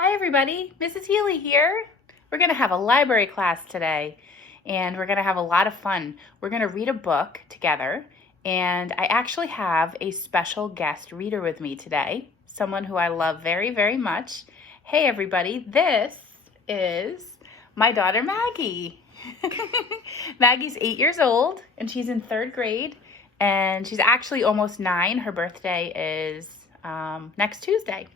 Hi everybody, Mrs. Healy here. We're going to have a library class today and we're going to have a lot of fun. We're going to read a book together and I actually have a special guest reader with me today, someone who I love very, very much. Hey everybody, this is my daughter Maggie. Maggie's 8 years old and she's in 3rd grade and she's actually almost 9. Her birthday is next Tuesday.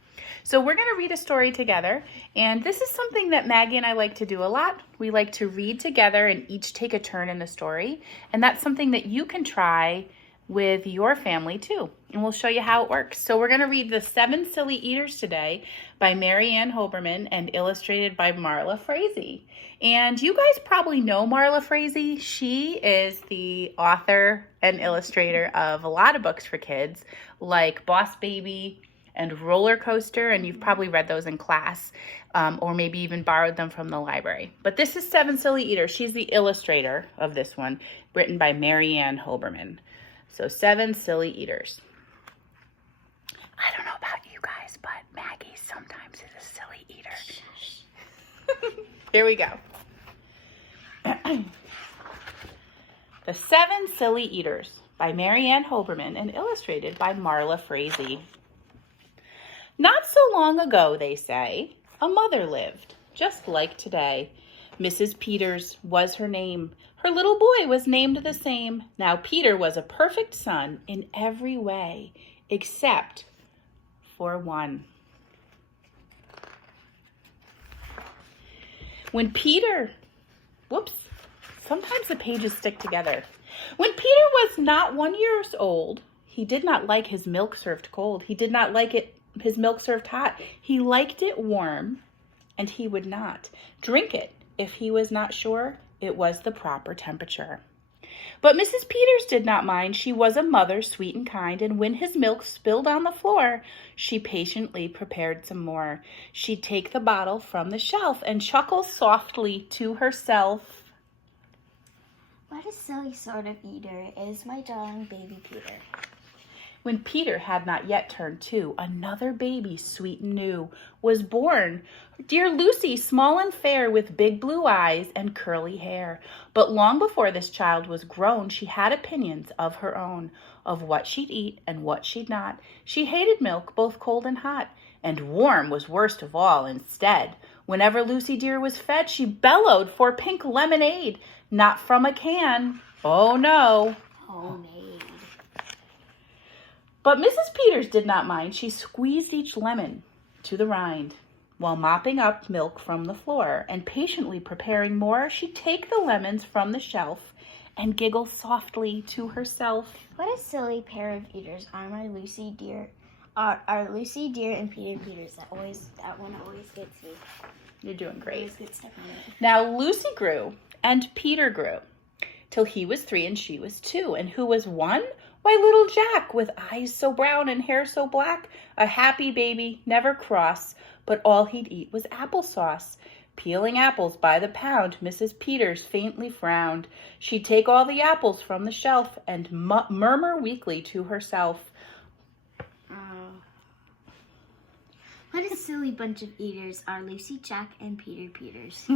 So we're going to read a story together, and this is something that Maggie and I like to do a lot. We like to read together and each take a turn in the story, and that's something that you can try with your family too, and we'll show you how it works. So we're going to read The 7 Silly Eaters today by Hoberma and illustrated by Marla Frazee. And you guys probably know Marla Frazee. She is the author and illustrator of a lot of books for kids, like Boss Baby and Roller Coaster, and you've probably read those in class or maybe even borrowed them from the library. But this is 7 Silly Eaters. She's the illustrator of this one, written by Hoberma. So 7 Silly Eaters. I don't know about you guys, but Maggie sometimes is a silly eater. Here we go. The 7 Silly Eaters by Hoberma and illustrated by Marla Frazee. Not so long ago, they say, a mother lived, just like today. Mrs. Peters was her name. Her little boy was named the same. Now Peter was a perfect son in every way, except for one. Sometimes the pages stick together. When Peter was not 1 year old, he did not like his milk served cold. He did not like his milk served hot. He liked it warm, and he would not drink it if he was not sure it was the proper temperature. But Mrs. Peters did not mind. She was a mother, sweet and kind, and when his milk spilled on the floor, she patiently prepared some more. She'd take the bottle from the shelf and chuckle softly to herself. What a silly sort of eater is my darling baby Peter. When Peter had not yet turned 2, another baby, sweet and new, was born. Dear Lucy, small and fair, with big blue eyes and curly hair. But long before this child was grown, she had opinions of her own, of what she'd eat and what she'd not. She hated milk, both cold and hot, and warm was worst of all. Instead, whenever Lucy dear was fed, she bellowed for pink lemonade, not from a can. Oh, no. Homemade. But Mrs. Peters did not mind. She squeezed each lemon to the rind. While mopping up milk from the floor and patiently preparing more, she'd take the lemons from the shelf and giggle softly to herself. What a silly pair of eaters are my Lucy dear, are Lucy dear and Peter Peters. That one always gets me. You're doing great. Good stuff on it. Now Lucy grew and Peter grew till he was 3 and she was 2. And who was 1? Why, little Jack, with eyes so brown and hair so black, a happy baby, never cross, but all he'd eat was applesauce. Peeling apples by the pound, Mrs. Peters faintly frowned. She'd take all the apples from the shelf and murmur weakly to herself. What a silly bunch of eaters are Lucy, Jack, and Peter Peters.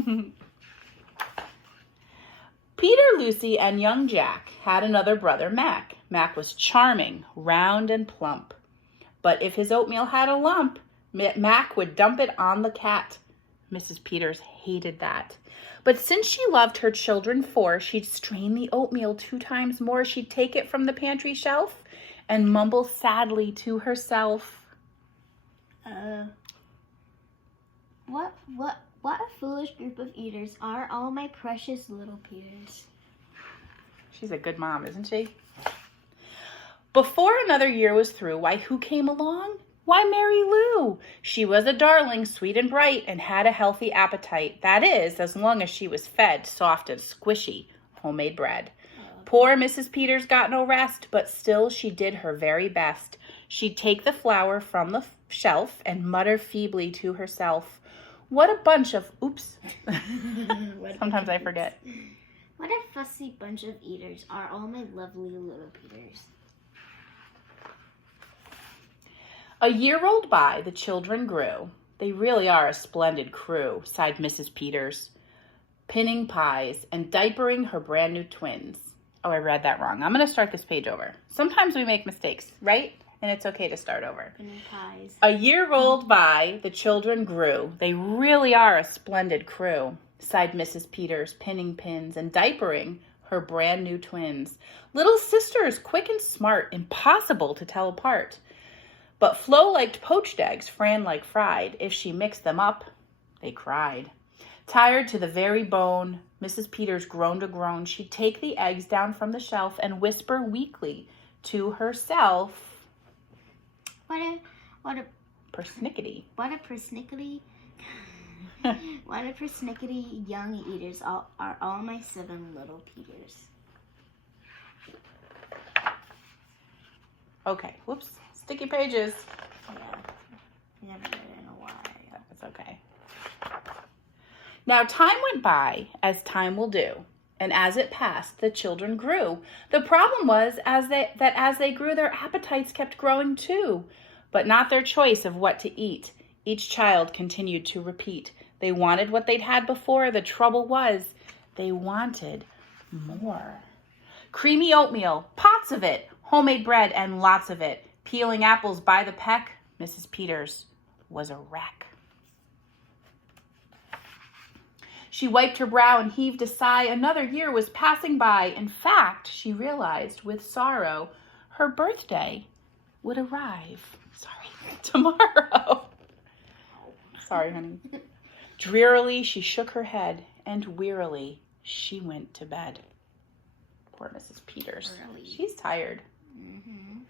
Peter, Lucy, and young Jack had another brother, Mac. Mac was charming, round, and plump. But if his oatmeal had a lump, Mac would dump it on the cat. Mrs. Peters hated that. But since she loved her children 4, she'd strain the oatmeal 2 times more. She'd take it from the pantry shelf and mumble sadly to herself. What a foolish group of eaters are all my precious little Peters. She's a good mom, isn't she? Before another year was through, why, who came along? Why, Mary Lou. She was a darling, sweet and bright, and had a healthy appetite. That is, as long as she was fed soft and squishy homemade bread. Poor Mrs. Peters got no rest, but still she did her very best. She'd take the flour from the shelf and mutter feebly to herself, what a bunch of, sometimes I forget. What a fussy bunch of eaters are all my lovely little Peters. A year rolled by, the children grew. They really are a splendid crew, sighed Mrs. Peters, pinning pies and diapering her brand new twins. Oh, I read that wrong. I'm going to start this page over. Sometimes we make mistakes, right? And it's okay to start over. Pinning pies. A year rolled by, the children grew. They really are a splendid crew, sighed Mrs. Peters, pinning pins and diapering her brand new twins. Little sisters, quick and smart, impossible to tell apart. But Flo liked poached eggs, Fran liked fried. If she mixed them up, they cried. Tired to the very bone, Mrs. Peters groaned a groan. She'd take the eggs down from the shelf and whisper weakly to herself, What a persnickety. What a persnickety. What a persnickety young eaters are all my 7 little Peters. Okay, whoops, sticky pages. Yeah, never did in a while. That's okay. Now time went by, as time will do, and as it passed, the children grew. The problem was as they grew, their appetites kept growing too, but not their choice of what to eat. Each child continued to repeat. They wanted what they'd had before. The trouble was, they wanted more. Creamy oatmeal, pots of it, homemade bread, and lots of it. Peeling apples by the peck, Mrs. Peters was a wreck. She wiped her brow and heaved a sigh. Another year was passing by. In fact, she realized with sorrow her birthday would arrive. Tomorrow. Sorry, honey. Drearily, she shook her head, and wearily, she went to bed. Poor Mrs. Peters. Early. She's tired. Mm-hmm.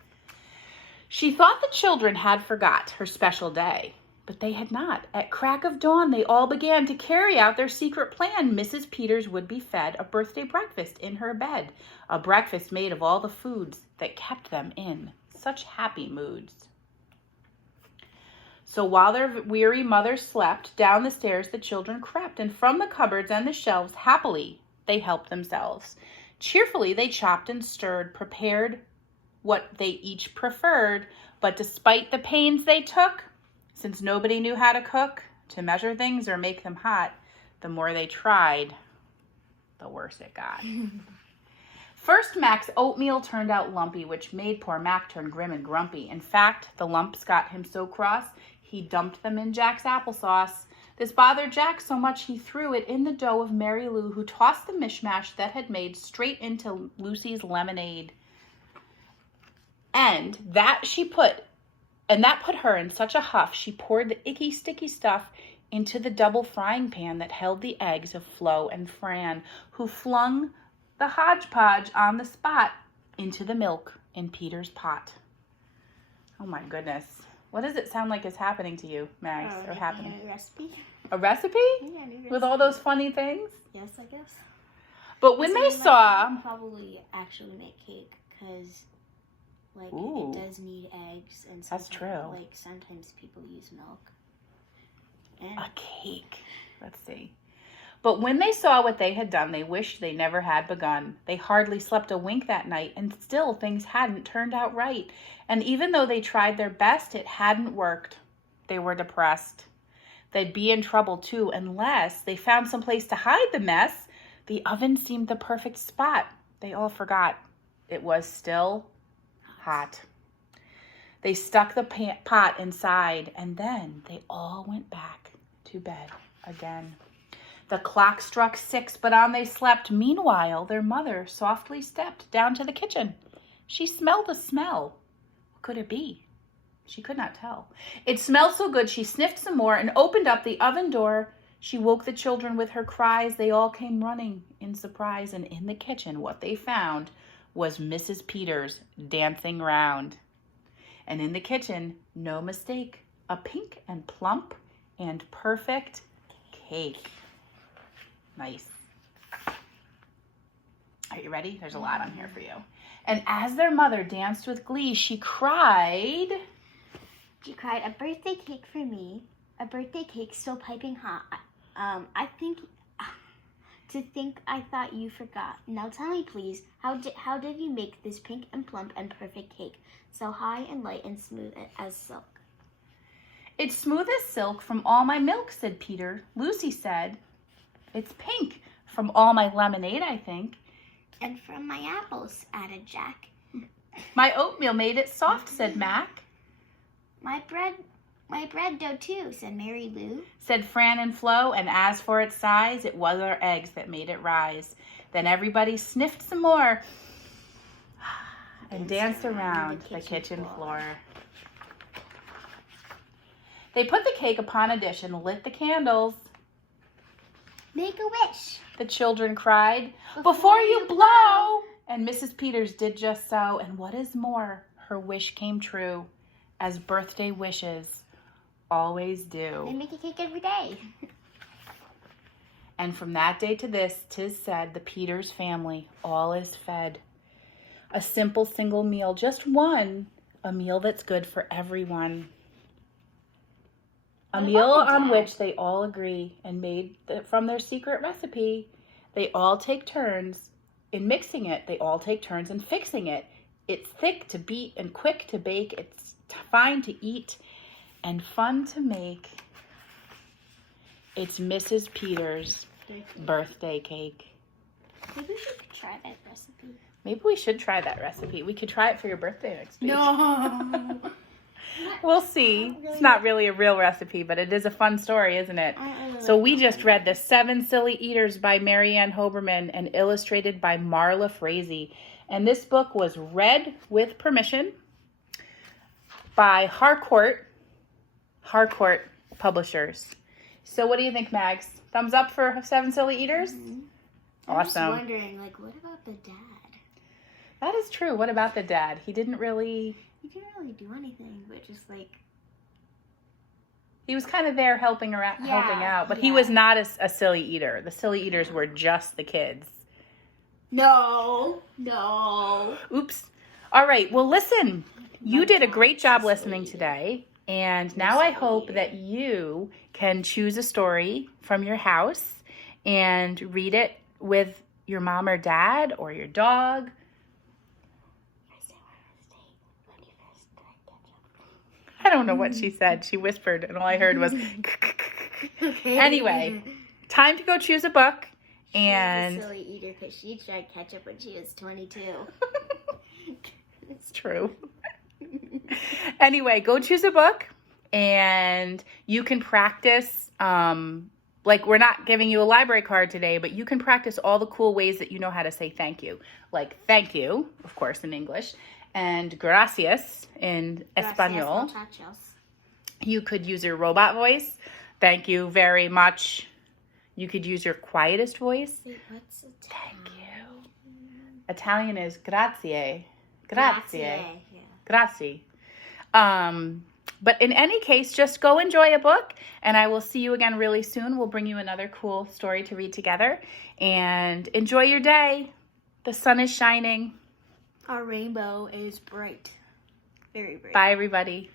She thought the children had forgot her special day, but they had not. At crack of dawn, they all began to carry out their secret plan. Mrs. Peters would be fed a birthday breakfast in her bed, a breakfast made of all the foods that kept them in such happy moods. So while their weary mother slept, down the stairs the children crept, and from the cupboards and the shelves, happily, they helped themselves. Cheerfully they chopped and stirred, prepared what they each preferred, but despite the pains they took, since nobody knew how to cook, to measure things or make them hot, the more they tried, the worse it got. First, Mac's oatmeal turned out lumpy, which made poor Mac turn grim and grumpy. In fact, the lumps got him so cross, he dumped them in Jack's applesauce. This bothered Jack so much he threw it in the dough of Mary Lou, who tossed the mishmash that had made straight into Lucy's lemonade. And that put her in such a huff, she poured the icky, sticky stuff into the double frying pan that held the eggs of Flo and Fran, who flung the hodgepodge on the spot into the milk in Peter's pot. Oh my goodness. What does it sound like is happening to you, Max? Or happening? A recipe. A recipe? Yeah, a new recipe. With all those funny things? Yes, I guess. But when they saw... Probably actually make cake, because like Ooh. it does need eggs, and That's true. Like sometimes people use milk. And A cake. Let's see. But when they saw what they had done, they wished they never had begun. They hardly slept a wink that night, and still things hadn't turned out right. And even though they tried their best, it hadn't worked. They were depressed. They'd be in trouble too, unless they found some place to hide the mess. The oven seemed the perfect spot. They all forgot it was still hot. They stuck the pot inside, and then they all went back to bed again. The clock struck 6, but on they slept. Meanwhile, their mother softly stepped down to the kitchen. She smelled a smell. What could it be? She could not tell. It smelled so good, she sniffed some more and opened up the oven door. She woke the children with her cries. They all came running in surprise, and in the kitchen, what they found was Mrs. Peters dancing round. And in the kitchen, no mistake, a pink and plump and perfect cake. Nice. Are you ready? There's a lot on here for you. And as their mother danced with glee, she cried, a birthday cake for me. A birthday cake still piping hot. I thought you forgot. Now tell me, please, how did you make this pink and plump and perfect cake, so high and light and smooth as silk? It's smooth as silk from all my milk, said Peter. Lucy said, it's pink from all my lemonade, I think. And from my apples, added Jack. My oatmeal made it soft, said Mac. My bread dough too, said Mary Lou. Said Fran and Flo, and as for its size, it was our eggs that made it rise. Then everybody sniffed some more and danced around the kitchen floor. They put the cake upon a dish and lit the candles. Make a wish, the children cried, before you blow. And Mrs. Peters did just so, and what is more, her wish came true, as birthday wishes always do. They make a cake every day. And from that day to this, 'tis said, the Peters family all is fed. A simple single meal, just one, a meal that's good for everyone. A meal on which they all agree and made from their secret recipe. They all take turns in mixing it. They all take turns in fixing it. It's thick to beat and quick to bake. It's fine to eat and fun to make. It's Mrs. Peters' birthday cake. Maybe we should try that recipe. Maybe we should try that recipe. We could try it for your birthday next week. No. We'll see. It's not really a real recipe, but it is a fun story, isn't it? So we just read The 7 Silly Eaters by Mary Ann Hoberman and illustrated by Marla Frazee. And this book was read with permission by Harcourt Publishers. So what do you think, Mags? Thumbs up for 7 Silly Eaters? Mm-hmm. Awesome. I'm just wondering, what about the dad? That is true. What about the dad? He didn't really do anything, but just he was kind of there helping out, but he was not a silly eater. The silly eaters were just the kids. No. Oops. All right. Well, listen, you did a great job listening today. And now I hope that you can choose a story from your house and read it with your mom or dad or your dog. I don't know what she said. She whispered, and all I heard was Okay. Anyway, time to go choose a book. And she's a silly eater because she tried ketchup when she was 22. It's true. Anyway, go choose a book, and you can practice. We're not giving you a library card today, but you can practice all the cool ways that you know how to say thank you. Like thank you, of course, in English. And gracias in Espanol. You could use your robot voice. Thank you very much. You could use your quietest voice. Wait, what's Italian? Thank you. Italian is grazie. Grazie. Grazie. But in any case, just go enjoy a book, and I will see you again really soon. We'll bring you another cool story to read together. And enjoy your day. The sun is shining. Our rainbow is bright. Very bright. Bye, everybody.